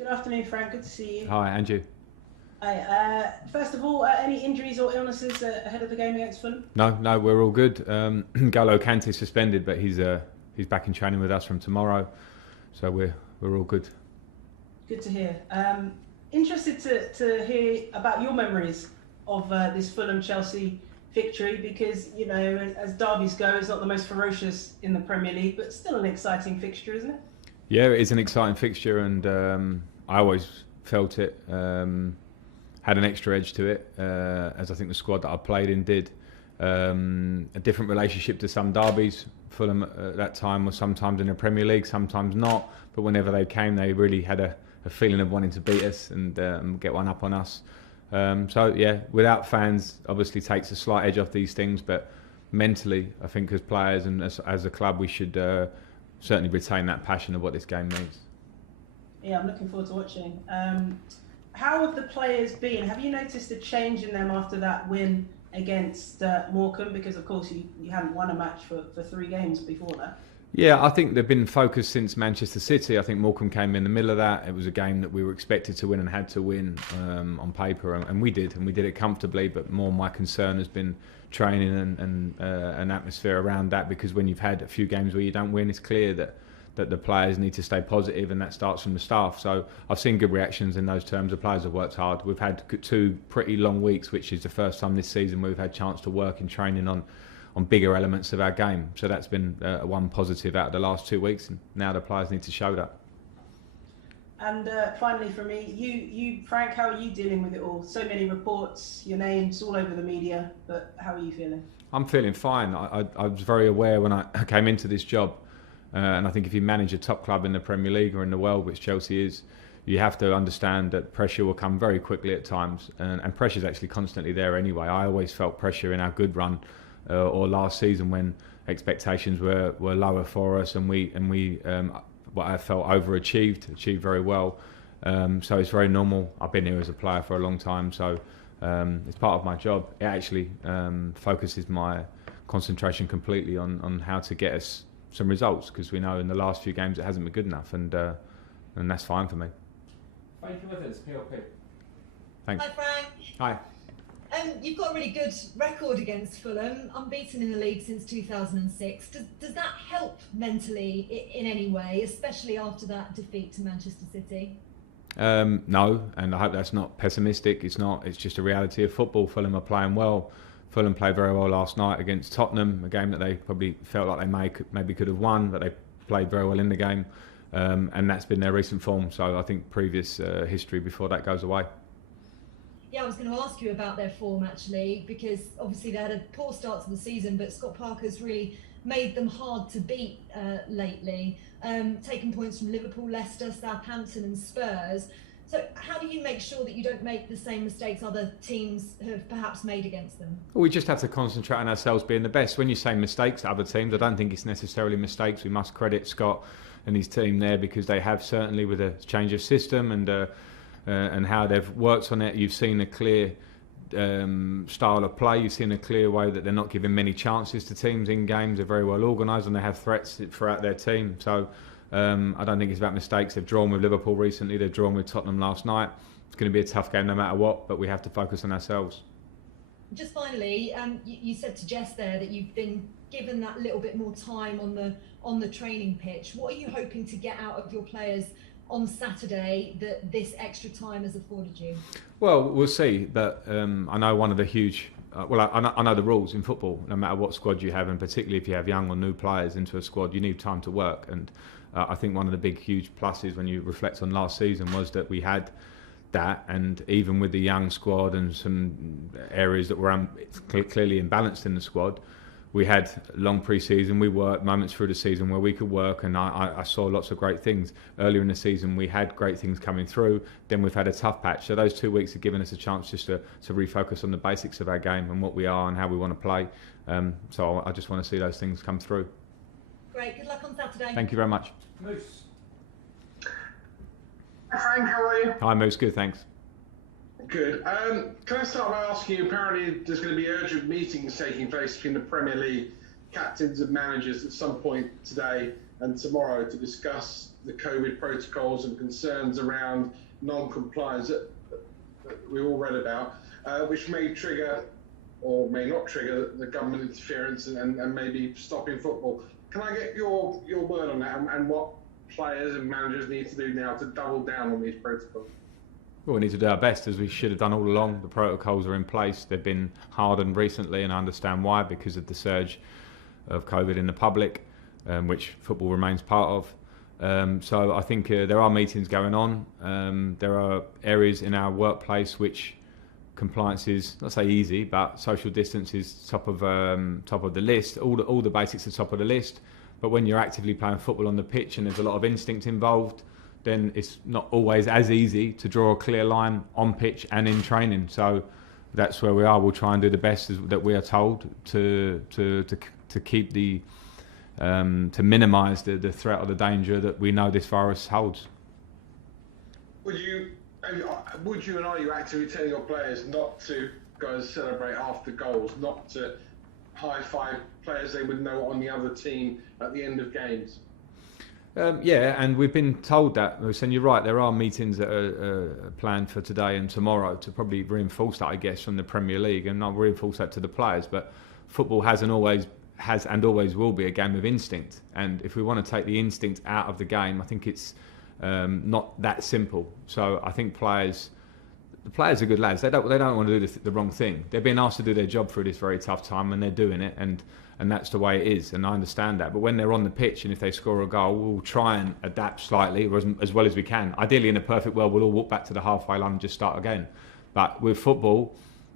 Good afternoon, Frank. Good to see you. Hi, Andrew. Hi. First of all, any injuries or illnesses ahead of the game against Fulham? No, we're all good. Kante suspended, but he's back in training with us from tomorrow, so we're all good. Good to hear. Interested to hear about your memories of this Fulham-Chelsea victory, because as derbies go, it's not the most ferocious in the Premier League, but still an exciting fixture, isn't it? Yeah, it is an exciting fixture, and I always felt it had an extra edge to it, as I think the squad that I played in did. A different relationship to some derbies. Fulham at that time was sometimes in the Premier League, sometimes not, but whenever they came, they really had a feeling of wanting to beat us and get one up on us. So yeah, without fans, obviously takes a slight edge off these things, but mentally, I think as players and as a club, we should certainly retain that passion of what this game means. Yeah, I'm looking forward to watching. How have the players been? Have you noticed a change in them after that win against Morecambe? Because of course you hadn't won a match for 3 games before that. Yeah, I think they've been focused since Manchester City. I think Morecambe came in the middle of that. It was a game that we were expected to win and had to win on paper, and we did it comfortably. But more my concern has been training and an atmosphere around that, because when you've had a few games where you don't win, it's clear that the players need to stay positive, and that starts from the staff. So I've seen good reactions in those terms. The players have worked hard. We've had 2 pretty long weeks, which is the first time this season we've had chance to work in training on bigger elements of our game. So that's been one positive out of the last 2 weeks, and now the players need to show that. And finally from me, you Frank, how are you dealing with it all? So many reports, your name's all over the media, but how are you feeling? I'm feeling fine. I was very aware when I came into this job, and I think if you manage a top club in the Premier League or in the world, which Chelsea is, you have to understand that pressure will come very quickly at times, and pressure is actually constantly there anyway. I always felt pressure in our good run, or last season when expectations were lower for us, and we what I felt achieved very well. So it's very normal. I've been here as a player for a long time, so it's part of my job. It actually focuses my concentration completely on how to get us some results, because we know in the last few games it hasn't been good enough, and that's fine for me. Thank you with us, PLP. Thanks. Hi Frank. Hi. You've got a really good record against Fulham, unbeaten in the league since 2006. Does that help mentally in any way, especially after that defeat to Manchester City? No, and I hope that's not pessimistic. It's not. It's just a reality of football. Fulham are playing well. Fulham played very well last night against Tottenham, a game that they probably felt like they maybe could have won, but they played very well in the game, and that's been their recent form. So I think previous history before that goes away. Yeah, I was going to ask you about their form actually, because obviously they had a poor start to the season, but Scott Parker's really made them hard to beat lately, taking points from Liverpool, Leicester, Southampton and Spurs. So how do you make sure that you don't make the same mistakes other teams have perhaps made against them? Well, we just have to concentrate on ourselves being the best. When you say mistakes to other teams, I don't think it's necessarily mistakes. We must credit Scott and his team there, because they have, certainly with a change of system and how they've worked on it. You've seen a clear style of play. You've seen a clear way that they're not giving many chances to teams in games. They're very well organised, and they have threats throughout their team. So I don't think it's about mistakes. They've drawn with Liverpool recently. They've drawn with Tottenham last night. It's going to be a tough game no matter what, but we have to focus on ourselves. Just finally, you said to Jess there that you've been given that little bit more time on the training pitch. What are you hoping to get out of your players on Saturday that this extra time has afforded you? Well, we'll see. But I know one of the huge... I know the rules in football. No matter what squad you have, and particularly if you have young or new players into a squad, you need time to work. And I think one of the big, huge pluses when you reflect on last season was that we had that, and even with the young squad and some areas that were clearly imbalanced in the squad, we had long pre-season. We worked moments through the season where we could work, and I saw lots of great things. Earlier in the season, we had great things coming through. Then we've had a tough patch. So those 2 weeks have given us a chance just to refocus on the basics of our game and what we are and how we want to play. So I just want to see those things come through. Great. Good luck on Saturday. Thank you very much. Moose. Hi Frank, how are you? Hi, Moose. Good, thanks. Good. Can I start by asking you, apparently there's going to be urgent meetings taking place between the Premier League captains and managers at some point today and tomorrow to discuss the COVID protocols and concerns around non-compliance that we all read about, which may trigger or may not trigger the government interference and maybe stopping football. Can I get your word on that and what players and managers need to do now to double down on these protocols? Well, we need to do our best, as we should have done all along. The protocols are in place. They've been hardened recently, and I understand why, because of the surge of COVID in the public, which football remains part of. So I think there are meetings going on. There are areas in our workplace which compliance is, not say easy, but social distance is top of the list. All the basics are top of the list. But when you're actively playing football on the pitch and there's a lot of instinct involved, then it's not always as easy to draw a clear line on pitch and in training. So that's where we are. We'll try and do the best that we are told to keep to minimise the threat or the danger that we know this virus holds. Would you and are you actively telling your players not to go and celebrate after goals, not to high-five players they would know on the other team at the end of games? Yeah, and we've been told that. And you're right, there are meetings that are planned for today and tomorrow to probably reinforce that, I guess, from the Premier League, and not reinforce that to the players. But football has and always will be a game of instinct. And if we want to take the instinct out of the game, I think it's not that simple. So I think the players are good lads. They don't want to do the wrong thing. They're being asked to do their job through this very tough time, and they're doing it. And that's the way it is, and I understand that. But when they're on the pitch and if they score a goal, we'll try and adapt slightly as well as we can. Ideally, in a perfect world, we'll all walk back to the halfway line and just start again. But with football,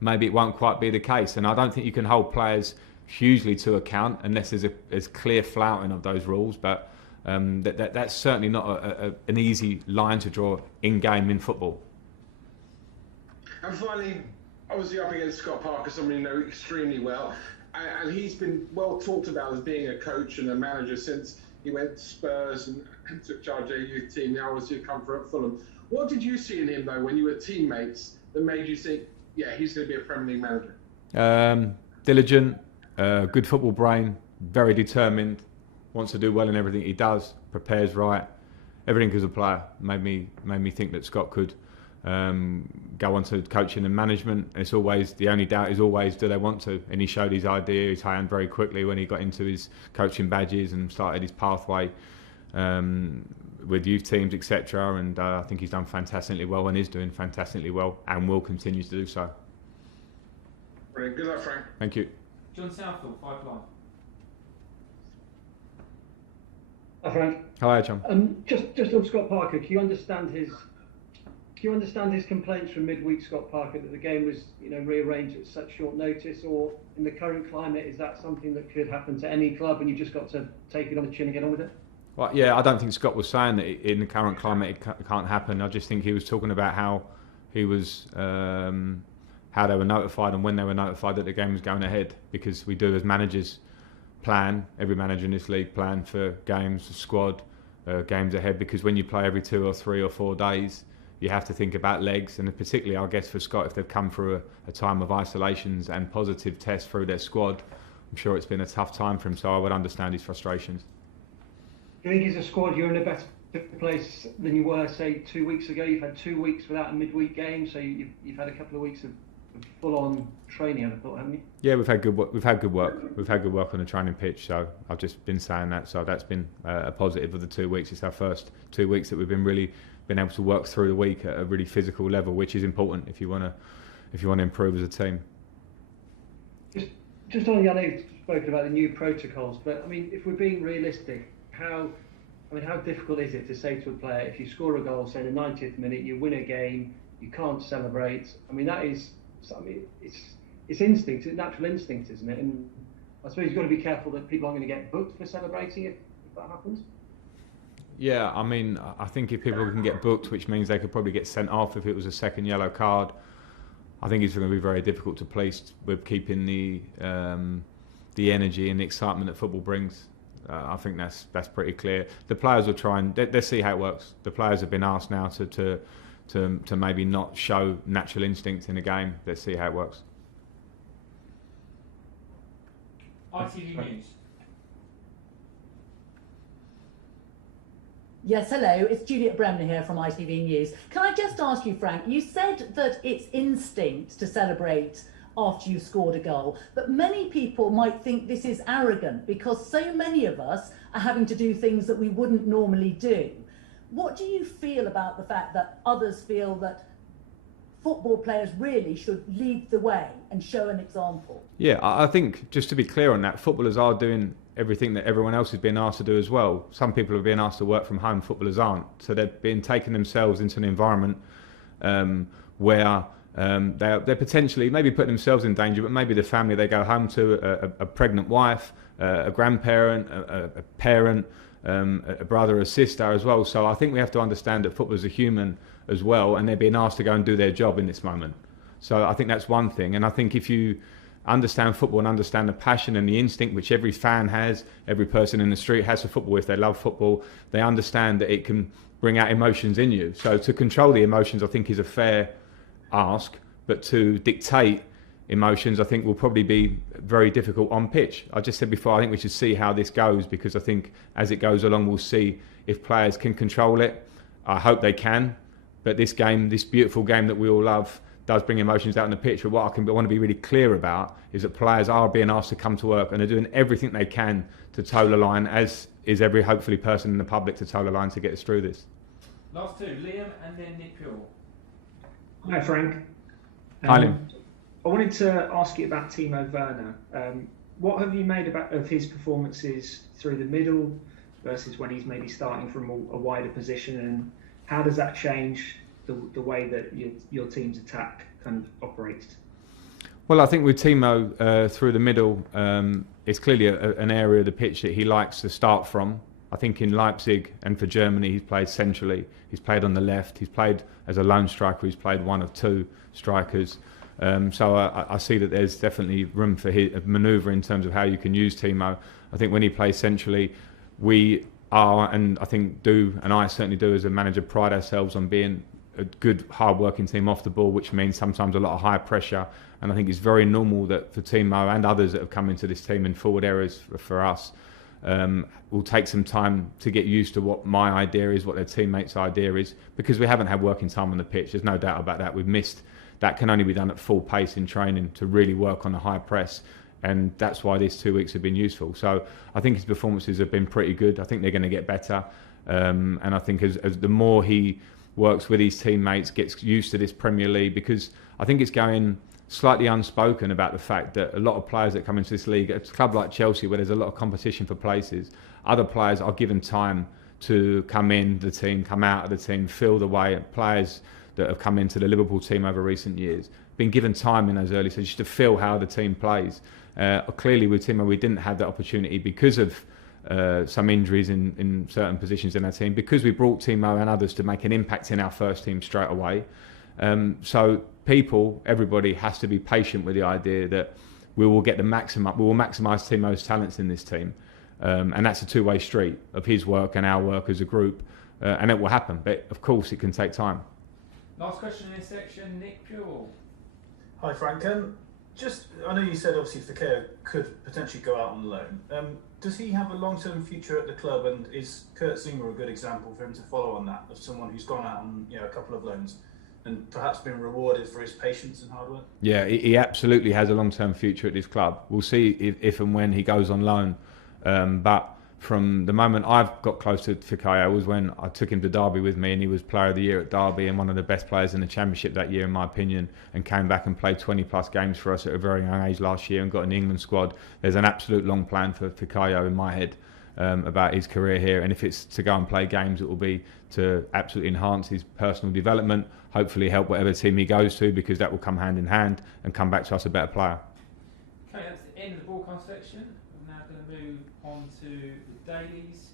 maybe it won't quite be the case. And I don't think you can hold players hugely to account unless there's clear flouting of those rules. But that's certainly not an easy line to draw in-game in football. And finally, obviously up against Scott Parker, someone you know extremely well. And he's been well talked about as being a coach and a manager since he went to Spurs and took charge of a youth team. Now obviously come for at Fulham. What did you see in him though when you were teammates that made you think, yeah, he's going to be a Premier League manager? Diligent, good football brain, very determined, wants to do well in everything he does, prepares right. Everything as a player made me think that Scott could go on to coaching and management. It's always, the only doubt is always, do they want to? And he showed his idea, his hand very quickly when he got into his coaching badges and started his pathway with youth teams, etc. And I think he's done fantastically well and is doing fantastically well and will continue to do so. Brilliant. Good luck, Frank. Thank you. John Southall, 5 Live. Hi, Frank. Hi, John. Just on Scott Parker, can you understand his complaints from midweek, Scott Parker, that the game was, rearranged at such short notice? Or in the current climate, is that something that could happen to any club and you just got to take it on the chin and get on with it? Well, yeah, I don't think Scott was saying that in the current climate it can't happen. I just think he was talking about how he was, how they were notified and when they were notified that the game was going ahead. Because we do, as managers, plan, every manager in this league plan for games, squad, games ahead. Because when you play every 2 or 3 or 4 days, you have to think about legs, and particularly, I guess, for Scott, if they've come through a time of isolations and positive tests through their squad, I'm sure it's been a tough time for him, so I would understand his frustrations. Do you think as a squad you're in a better place than you were, say, 2 weeks ago? You've had 2 weeks without a midweek game, so you've had a couple of weeks of full-on training, I'd have thought, haven't you? Yeah, we've had good work. We've had good work on the training pitch, so I've just been saying that. So that's been a positive of the 2 weeks. It's our first 2 weeks that we've been able to work through the week at a really physical level, which is important if you want to improve as a team. Just on, I know you've spoken about the new protocols, but I mean, if we're being realistic, how difficult is it to say to a player, if you score a goal, say in the 90th minute, you win a game, you can't celebrate? I mean, it's instinct, it's natural instinct, isn't it? And I suppose you've got to be careful that people aren't going to get booked for celebrating if that happens. Yeah, I mean, I think if people can get booked, which means they could probably get sent off if it was a second yellow card, I think it's going to be very difficult to police with keeping the energy and the excitement that football brings. I think that's pretty clear. The players will try and they'll see how it works. The players have been asked now to maybe not show natural instinct in a game. Let's see how it works. ITV News. Yes, hello, it's Juliet Bremner here from ITV News. Can I just ask you, Frank, you said that it's instinct to celebrate after you've scored a goal, but many people might think this is arrogant because so many of us are having to do things that we wouldn't normally do. What do you feel about the fact that others feel that football players really should lead the way and show an example? Yeah, I think, just to be clear on that, footballers are doing everything that everyone else is being asked to do as well. Some people are being asked to work from home, footballers aren't. So they're being taken themselves into an environment where they're potentially maybe putting themselves in danger, but maybe the family they go home to, a pregnant wife, a grandparent, a parent, a brother, a sister as well. So I think we have to understand that footballers are human as well, and they're being asked to go and do their job in this moment. So I think that's one thing. And I think if you understand football and understand the passion and the instinct which every fan has, every person in the street has for football, if they love football, they understand that it can bring out emotions in you. So to control the emotions, I think, is a fair ask, but to dictate emotions, I think, will probably be very difficult on pitch. I just said before, I think we should see how this goes, because I think as it goes along, we'll see if players can control it. I hope they can, but this game, this beautiful game that we all love, does bring emotions out on the pitch. But what I want to be really clear about is that players are being asked to come to work and are doing everything they can to toe the line, as is every, hopefully, person in the public to toe the line to get us through this. Last two, Liam and then Nick Pure. Hi, Frank. Hi, Liam. I wanted to ask you about Timo Werner. What have you made of his performances through the middle versus when he's maybe starting from a wider position, and how does that change the way that your team's attack kind of operates? Well, I think with Timo through the middle, it's clearly an area of the pitch that he likes to start from. I think in Leipzig and for Germany, he's played centrally. He's played on the left. He's played as a lone striker. He's played one of two strikers. So I see that there's definitely room for his manoeuvre in terms of how you can use Timo. I think when he plays centrally, we are, and I think do, and I certainly do as a manager, pride ourselves on being a good, hard-working team off the ball, which means sometimes a lot of high pressure. And I think it's very normal that for Timo and others that have come into this team in forward areas for us, will take some time to get used to what my idea is, what their teammates' idea is, because we haven't had working time on the pitch. There's no doubt about that. We've missed. That can only be done at full pace in training to really work on a high press. And that's why these 2 weeks have been useful. So I think his performances have been pretty good. I think they're going to get better. And I think as the more he works with his teammates, gets used to this Premier League, because I think it's going slightly unspoken about the fact that a lot of players that come into this league, at a club like Chelsea where there's a lot of competition for places, other players are given time to come in the team, come out of the team, feel the way. Players that have come into the Liverpool team over recent years been given time in those early stages to feel how the team plays. Clearly with Timo, we didn't have that opportunity because of some injuries in certain positions in our team, because we brought Timo and others to make an impact in our first team straight away. So everybody has to be patient with the idea that we will get the maximum, we will maximise Timo's talents in this team. And that's a two-way street of his work and our work as a group. And it will happen, but of course it can take time. Last question in this section, Nick Pure. Hi Frank. I know you said obviously Fekir could potentially go out on loan. Does he have a long-term future at the club, and is Kurt Zuma a good example for him to follow on that, of someone who's gone out on a couple of loans and perhaps been rewarded for his patience and hard work? Yeah, he absolutely has a long-term future at this club. We'll see if and when he goes on loan. But from the moment I've got close to Fekir was when I took him to Derby with me, and he was Player of the Year at Derby and one of the best players in the Championship that year, in my opinion, and came back and played 20-plus games for us at a very young age last year and got in the England squad. There's an absolute long plan for Fekir in my head about his career here, and if it's to go and play games, it will be to absolutely enhance his personal development, hopefully help whatever team he goes to, because that will come hand in hand and come back to us a better player. Okay, that's the end of the broadcast section. We're now going to move on to the dailies.